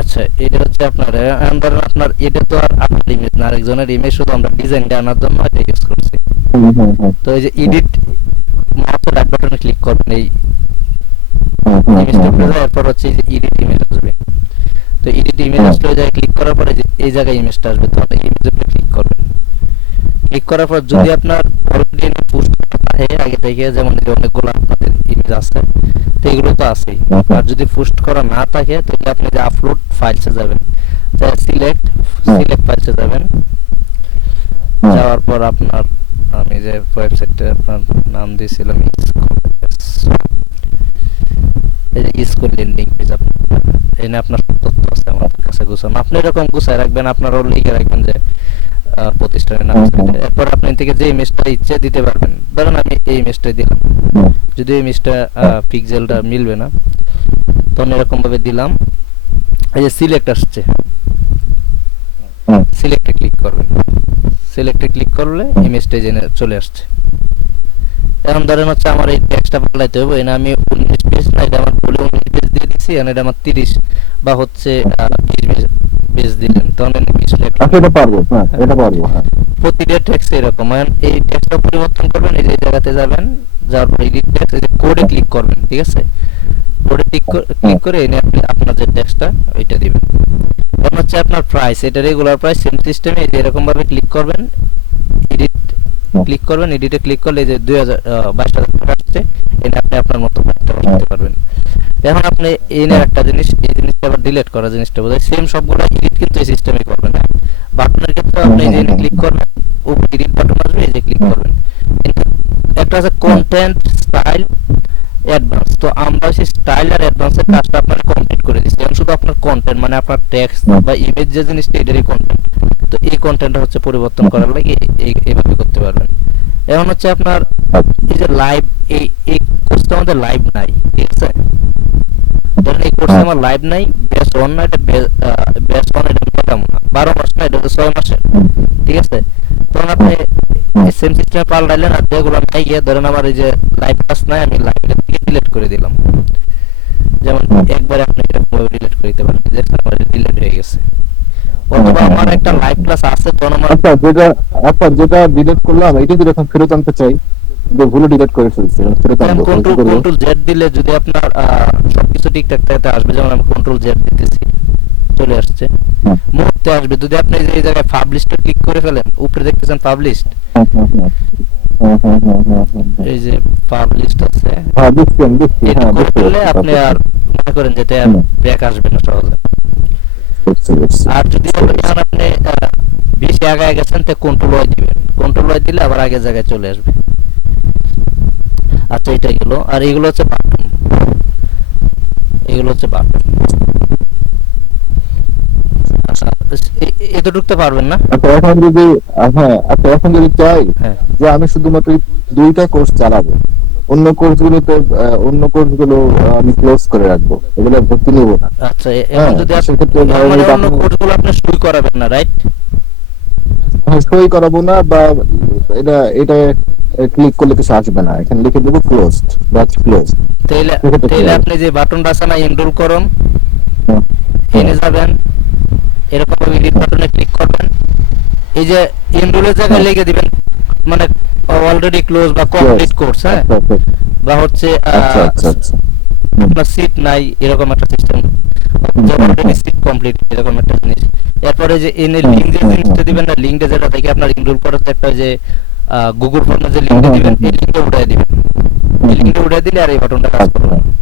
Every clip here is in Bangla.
আচ্ছা, এটা হচ্ছে আপনার ধরেন আপনার এটা তো আর আপনার ইমেজ না, আরেকজনের ইমেজ, শুধু আমরা ডিজাইনটা আনার জন্য এটা ইউজ করছি। হুম, হুম, হুম, তো এই যে এডিট, মাউসের রাইট বাটনে ক্লিক করবেন, এই হুম, হুম, ইমেজটা হুম, উপরে হুম, যায়, এরপর হচ্ছে এই যে এডিট ইমেজ আসবে। তো এডিট ইমেজ হুম, আসলে ওই জায়গায় ক্লিক করার পরে যে এই জায়গায় ইমেজটা আসবে, তো আপনি ইমেজের উপরে ক্লিক করবেন। ক্লিক করার পর হুম, যদি আপনার অলরেডি পোস্ট থাকে আগে থেকে, যেমন এই যে অনেকগুলো আপনাদের ইমেজ আছে, তো এগুলো তো আছেই। হুম, হুম, আর যদি পোস্ট করা না থাকে তাহলে আপনি যে আপলোড ফাইলসে যাবেন, সিলেক্ট হুম, সিলেক্ট ফাইলসে যাবেন। হুম, যাওয়ার পর আপনার, আমি যে ওয়েবসাইটটা আপনার নাম দিয়েছিলাম, এই যে স্কুল ল্যান্ডিং পেজ, এখানে আপনার সব তথ্য আছে আমার কাছে গুছানো। আপনি এরকম গুছায় রাখবেন, আপনারও লিখে রাখবেন যে প্রতিষ্ঠানের নাম হুম, আছে। হুম, এরপর আপনি থেকে যে ইমেজটা ইচ্ছে দিতে পারবেন। ধরেন আমি এই ইমেজটাই দিলাম, হুম, যদি এই ইমেজটা পিক্সেলটা মিলবে না, তখন এরকম ভাবে দিলাম। এই যে সিলেক্ট আসছে, হুম, সিলেক্টে ক্লিক করবেন। সিলেক্টে ক্লিক করলে হুম, ইমেজটা জেনে চলে আসছে। এখন ধরেন হচ্ছে আমার এই টেক্সটটা পাল্টাইতে হবে, না আমি 19 পেজ না, এটা আমার ভুলে 19 পেজ দিয়ে দিছি, আর এটা আমার 30 বা হচ্ছে 20 পেজ দিলেন, তখন 20 লিখলাম। আচ্ছা, এটা পারবো, হ্যাঁ, হ্যাঁ, এটা পারবো, হ্যাঁ। প্রতিটা টেক্সট এরকম। এখন এই টেক্সটটা পরিবর্তন করবেন, এই যে এই জায়গাতে যাবেন, যাওয়ার পর এডিট টেক্সট, এই যে কোডে ক্লিক করবেন, ঠিক আছে? কোডে হুম, ক্লিক করে এনে আপনি আপনার যে টেক্সটটা ওইটা দিবেন। এখন হচ্ছে আপনার প্রাইস, এটা রেগুলার প্রাইস, সেম সিস্টেমে এই যে এরকম ভাবে ক্লিক করবেন, এডিট হুম, ক্লিক করবেন, এডিটে ক্লিক করলে এই যে 22,000 টাকা আসছে, এনে আপনি আপনার মতো প্যান্টটা হুম, বসাতে পারবেন। এখন আপনি এনে হুম, একটা জিনিস, এই জিনিসটা আবার ডিলিট করা জিনিসটা বোঝায়, সেম সবগুলো এডিট কিন্তু এই সিস্টেমে করবেন। হ্যাঁ, বাটনের ক্ষেত্রে হুম, আপনি এই যে হুম, এনে ক্লিক করবেন, উপরে এডিট বাটন আসবে, এই যে ক্লিক হুম, করবেন। একটা আছে হুম, কন্টেন্ট, স্টাইল, অ্যাডভান্স। তো আমরা সেই স্টাইল আর অ্যাডভান্সের কাজটা আপনার কমপ্লিট করে দিচ্ছি। এখন শুধু আপনার কন্টেন্ট, মানে আপনার টেক্সট হুম, বা ইমেজ যে জিনিসটা, এটারই কন্টেন্ট। তো এই কন্টেন্টটা হচ্ছে পরিবর্তন হুম, করার লাগে এইভাবে করতে পারবেন। এখন হচ্ছে আপনার আচ্ছা, এই যে লাইভ, এই এই কোর্সটা আমাদের লাইভ নাই, ঠিক আছে? ধরেন এই কোর্সে হ্যাঁ, আমার লাইভ নাই, বেস্ট ওয়ান না, এটা বেস্ট ওয়ান, এটা কেমন না, 12 মাস না, এটা হচ্ছে 6 মাসের, হুম, ঠিক আছে? তখন হুম, আপনি হুম, সেম সিস্টেমে পাল্টাইলেন, আর যেগুলো নাই গিয়ে ধরেন আমার এই যে লাইভ ক্লাস নাই, আমি লাইভটা থেকে ডিলিট করে দিলাম। যেমন হুম, একবার আপনি এরকম ভাবে ডিলিট করে দিতে পারেন, দেখছেন আমার ডিলিট হয়ে গেছে। হুম, অথবা হুম, আমার হুম, একটা হুম, লাইভ হুম। ক্লাস আছে, তখন আমার আচ্ছা, যেটা ডিলিট করলাম এটা যদি এখন ফেরত আনতে চাই, যে ভুলে ডিলিট করে ফেলছি, এখন ফেরত তখন আনবো, তাহলে কি কন্ট্রোল করবো? কন্ট্রোল জেড দিলে যদি আপনার সবকিছু ঠিকঠাক থাকে আসবে। যেমন আমি কন্ট্রোল জেড দিতেছি, চলে আসছে, হুম, মুহূর্তে আসবে। যদি আপনি এই জায়গায় পাবলিশটা ক্লিক করে ফেলেন, উপরে দেখতেছেন পাবলিশড, হুম, হুম, হুম, হুম, হুম, হুম, হুম, হুম, হুম। এই যে পাবলিশড আছে, হ্যাঁ, বুঝছি, আমি বুঝছি, এটা হ্যাঁ, করে বুঝতে ফেললে পারছি আপনি তারপর। আর মনে করেন যেটা হুম, ব্যাক আসবে না সহজে। বুঝতে পেরেছি, আর যদি বুঝতে পেরেছি। এখন আপনি বেশি আগায় গেছেন, তো কন্ট্রোল ওয়াই দিবেন, কন্ট্রোল ওয়াই দিলে আবার আগের জায়গায় চলে আসবে। আচ্ছা, এটা গেল। আর এগুলো হচ্ছে বাটন, এগুলো হচ্ছে বাটন। এত ঢুকতে পারবেন না? আচ্ছা, এখন যদি হ্যাঁ, আচ্ছা, এখন যদি চাই হ্যাঁ, যে আমি শুধুমাত্র এই দুইটা কোর্স চালাবো, অন্য কোর্স গুলো আমি ক্লোজ করে রাখবো, এগুলো ভর্তি নিবো না। আচ্ছা, এখন হ্যাঁ, যদি সেক্ষেত্রে এখন ধরেন মানে এই অন্য বাটন কোর্সগুলো আপনি সই করাবেন না, রাইট? সই করাবো না, বা এটা এটা ক্লিক করলে কিছু আসবে না, এখানে লিখে দেবো ক্লোজড, দ্যাটস ক্লোজ। তাইলে সেক্ষেত্রে কি তাইলে হবে? আপনি যে বাটনটা আছে না, এনরোল করুন, হুম, হুম, এনে যাবেন, এরকম ভাবে এডিট বাটনে ক্লিক করবেন, এই যে এনরোলের জায়গায় হুম, লিখে দিবেন মানে অলরেডি ক্লোজ বা ক্লোজ। Complete course. হ্যাঁ, আচ্ছা, আচ্ছা, বা হচ্ছে আচ্ছা, আচ্ছা, আচ্ছা। হুম, আপনার সিট নাই, এরকম একটা সিস্টেম, হুম, হুম, অলরেডি হুম, সিট কমপ্লিট, এরকম একটা জিনিস। এরপরে যে এনে হুম, লিঙ্ক যে হুম, হুম, জিনিসটা দিবেন না, লিঙ্কে যেটা থেকে আপনার এনরোল করার যে একটা যে গুগল ফর্মে যে হুম, লিঙ্কটা হুম, দিবেন, হুম, এই হুম, লিঙ্কে উঠাই দিবেন। হুম, এই হুম। লিঙ্কটা উঠাই দিলে আর এই বাটনটা কাজ করবে। আচ্ছা,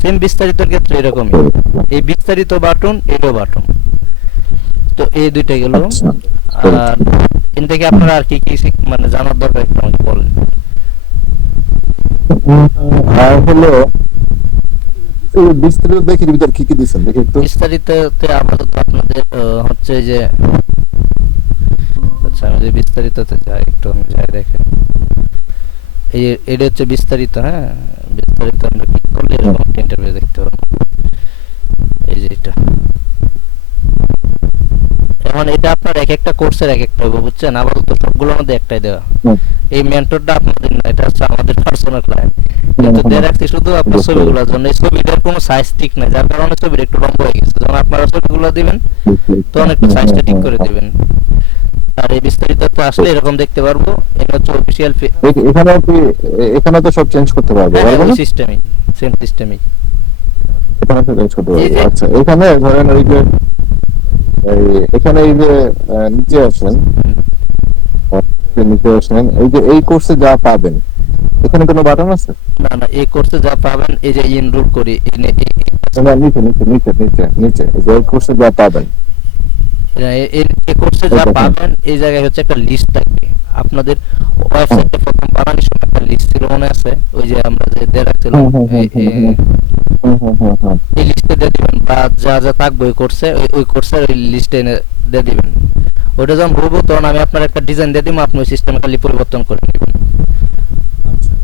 সেম বিস্তারিতর ক্ষেত্রে এরকমই, এই বিস্তারিত বাটন, এটাও বাটন। তো এই দুইটা গেল। আচ্ছা, আর এন থেকে আপনারা আর কি কি মানে জানার দরকার একটু আমাকে বলেন। আর হলো এই বিস্তারিত দেখি ভিতর কি কি দিচ্ছেন, দেখি একটু। বিস্তারিততে আপাতত আপনাদের হচ্ছে যে, আচ্ছা আমি যে বিস্তারিততে যাই, একটু আমি যাই দেখেন, এই এটা হচ্ছে বিস্তারিত। হ্যাঁ, বিস্তারিত আমরা ক্লিক করলে হুম, এরকম একটা ইন্টারভিউ দেখতে পারবো, এই যে এটা। এখন এটা আপনার এক একটা কোর্সের এক একটা হবে, বুঝছেন? আপাতত সবগুলোর মধ্যে একটাই দেওয়া। হুম, এই মেন্টরটা আপনাদের না, এটা হচ্ছে আমাদের পার্সোনাল ক্লায়েন্ট। কিন্তু হুম, দিয়ে রাখছি শুধু আপনার বুঝতে ছবিগুলোর জন্য। এই ছবিটার কোনো সাইজ ঠিক নাই, যার কারণে ছবিটা একটু লম্বা হয়ে গেছে। যখন আপনারা ছবিগুলো দিবেন পেরেছি। তখন একটু হুম, সাইজটা হুম, ঠিক হুম, করে হুম। দিবেন। আর এই বিস্তারিত তো আসলে এরকম দেখতে পারবো। এটা হচ্ছে অফিসিয়াল। এখানে কি এখানে তো সব চেঞ্জ করতে পারবো, হ্যাঁ হ্যাঁ, পারবো ওই না? সিস্টেমেই, সেম সিস্টেমেই। এখানে তো চেঞ্জ করতে এই পারবো। যে আচ্ছা, এখানে ধরেন ওই যে এখানে এই যে নিচে আসেন, নিচে আসেন, এই যে এই কোর্সে যা পাবেন, এখানে কোনো বাটন আছে? না না, এই কোর্সে যা পাবেন, এই যে এনরোল করি না, নিচে নিচে নিচে নিচে নিচে এই যে এই কোর্সে যা পাবেন এই কোর্সে ওই যা দেখেন। পাবেন এই জায়গায় হচ্ছে একটা লিস্ট থাকবে। আপনাদের ওয়েবসাইটে প্রথম বানানোর সময় একটা লিস্ট ছিল, মনে আছে? ওই যে আমরা যে দিয়ে রাখছিলাম, হুম, হুম, হুম, হুম, হুম, হুম, হুম, হুম, হুম। এই লিস্টে দিয়ে দিবেন, বা যা যা থাকবে ওই কোর্সে, ওই কোর্সের ওই লিস্টে এনে দিয়ে দিবেন। ওটা যখন বলবো তখন আমি আপনার একটা ডিজাইন দিয়ে দিব, আপনি ওই সিস্টেমে খালি পরিবর্তন করে নেবেন।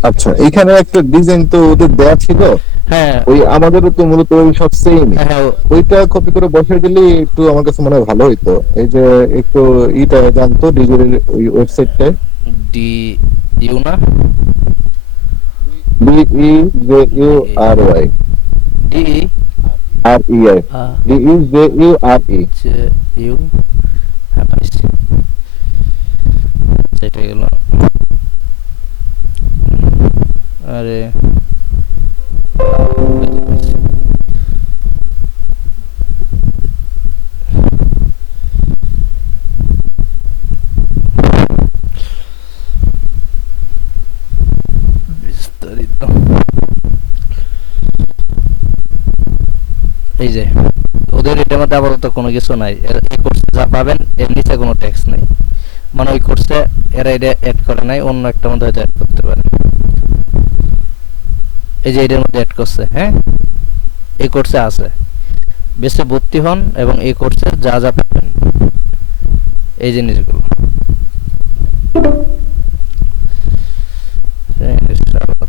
আচ্ছা, এখানে একটা ডিজাইন তো ওদের দেয়া ছিল, হ্যাঁ ওই আমাদেরও তো মূলত ওই সব সেমই। হ্যাঁ হ্যাঁ। ওইটা কপি করে বসে দিলে একটু আমার কাছে মনে হয় ভালো হইতো। এই যে একটু ইটা জানতো ডিজের ওই ওয়েবসাইটটায়, ডি ইউ না, DEJURY, D REI, DEJURE। U, হ্যাঁ পাইছি, সেটা গেল। আরে পাইছি পাইছি। বিস্তারিত, এই যে ওদের এটার মধ্যে আপাতত কোনো কিছু নাই। এই কোর্সে যা পাবেন এর নিচে কোনো ট্যাক্স নাই, মানে ওই কোর্সে এরা এটা অ্যাড করে নাই, অন্য একটা মধ্যে হয়তো অ্যাড করতে পারে। এই যে এটার মধ্যে অ্যাড করছে, হ্যাঁ এই কোর্সে আছে, বেসে ভর্তি হন এবং এই কোর্সে যা যা পাবেন এই জিনিসগুলো।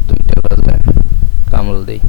দুইটা বাজে, কামড় দিই।